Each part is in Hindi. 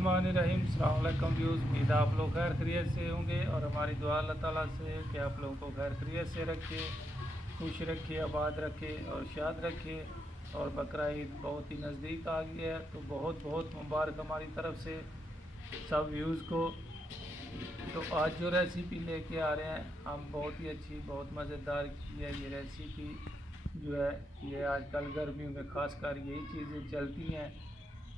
बिस्मिल्लाहिर्रहमानिर्रहीम। अस्सलाम वालेकुम व्यूज़, उम्मीद आप लोग खैर खैरियत से होंगे और हमारी दुआ अल्लाह ताला से है कि आप लोगों को खैर खैरियत से रखे, खुश रखे, आबाद रखे और शाद रखे। और बकरा ईद बहुत ही नज़दीक आ गया है, तो बहुत बहुत मुबारक हमारी तरफ से सब व्यूज़ को। तो आज जो रेसिपी लेके आ रहे हैं हम, बहुत ही अच्छी, बहुत मज़ेदार की है ये रेसिपी जो है। ये आजकल गर्मियों में ख़ासकर यही चीज़ें चलती हैं।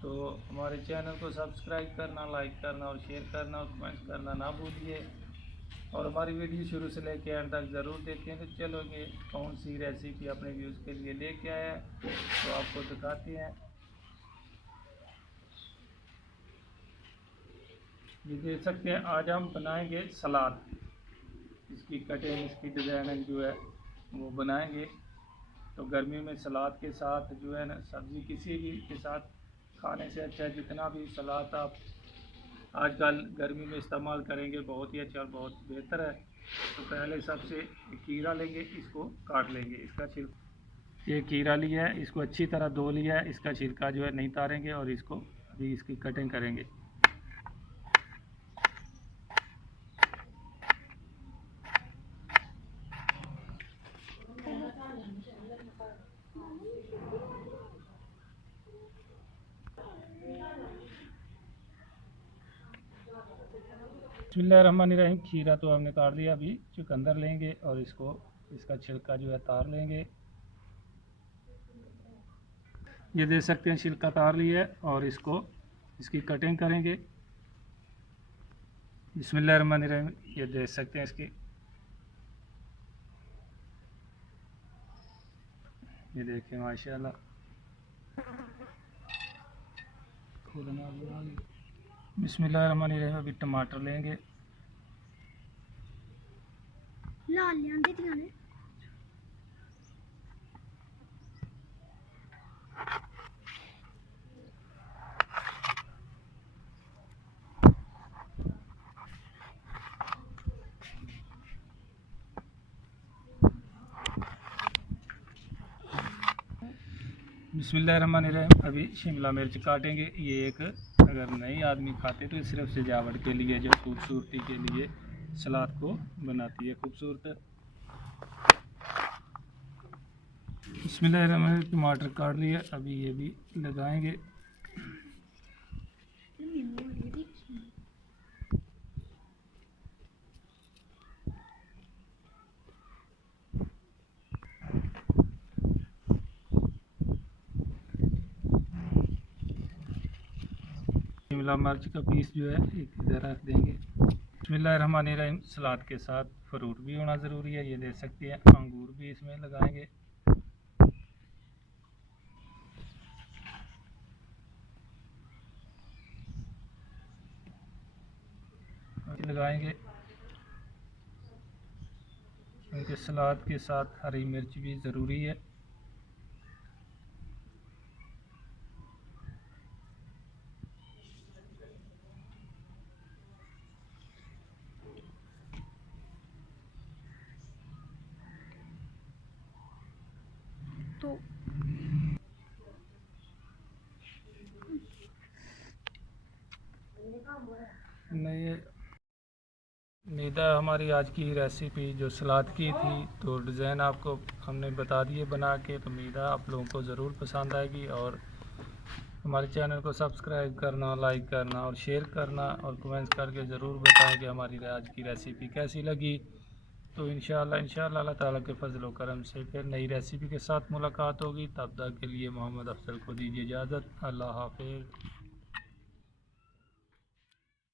तो हमारे चैनल को सब्सक्राइब करना, लाइक करना और शेयर करना और कमेंट करना ना भूलिए। और हमारी वीडियो शुरू से लेकर एंड तक ज़रूर देखें। तो चलोगे कौन सी रेसिपी अपने व्यूज़ के लिए लेके आया है तो आपको दिखाते हैं। ये देख सकते हैं, आज हम बनाएंगे सलाद। इसकी कटिंग, इसकी डिज़ाइनिंग जो है वो बनाएंगे। तो गर्मियों में सलाद के साथ जो है ना, सब्ज़ी किसी भी के साथ खाने से अच्छा है जितना भी सलाद आप आजकल गर्मी में इस्तेमाल करेंगे बहुत ही अच्छा और बहुत बेहतर है। तो पहले सबसे खीरा लेंगे, इसको काट लेंगे। इसका छिलका, ये खीरा लिया है, इसको अच्छी तरह धो लिया है। इसका छिलका जो है नहीं तारेंगे और इसको अभी इसकी कटिंग करेंगे। बिस्मिल्लाहिर्रहमानिर्रहीम। खीरा तो हमने काट लिया, अभी चुकंदर लेंगे और इसका छिलका जो है तार लेंगे। ये देख सकते हैं छिलका तार लिया है और इसकी कटिंग करेंगे। बिस्मिल्लाहिर्रहमानिर्रहीम। ये देख सकते हैं इसकी, ये देखिए माशाल्लाह। बिस्मिल्लाहिर्रहमानिर्रहीम। अभी टमाटर लेंगे। बिस्मिल्लाहिर्रहमानिर्रहीम। अभी शिमला मिर्च काटेंगे। ये एक, अगर नहीं आदमी खाते तो सिर्फ सजावट के लिए, जो खूबसूरती के लिए सलाद को बनाती है खूबसूरत। बिस्मिल्लाहिर्रहमानिर्रहीम। टमाटर काट लिया, अभी ये भी लगाएंगे। शिमला मिर्च का पीस जो है एक इधर रख देंगे। बिस्मिल्लाहिर्रहमानिर्रहीम। सलाद के साथ फ्रूट भी होना ज़रूरी है। ये देख सकते हैं, अंगूर भी इसमें लगाएंगे। क्योंकि सलाद के साथ हरी मिर्च भी ज़रूरी है। तो नहीं, नीदा हमारी आज की रेसिपी जो सलाद की थी, तो डिज़ाइन आपको हमने बता दिए बना के। तो नीदा आप लोगों को ज़रूर पसंद आएगी। और हमारे चैनल को सब्सक्राइब करना, लाइक करना और शेयर करना और कमेंट्स करके ज़रूर बताएं कि हमारी आज की रेसिपी कैसी लगी। तो इंशाअल्लाह अल्लाह ताला के फजल व करम से फिर नई रेसिपी के साथ मुलाकात होगी। तब तक के लिए मोहम्मद अफजल को दीजिए इजाज़त। अल्लाह हाफ़िज़।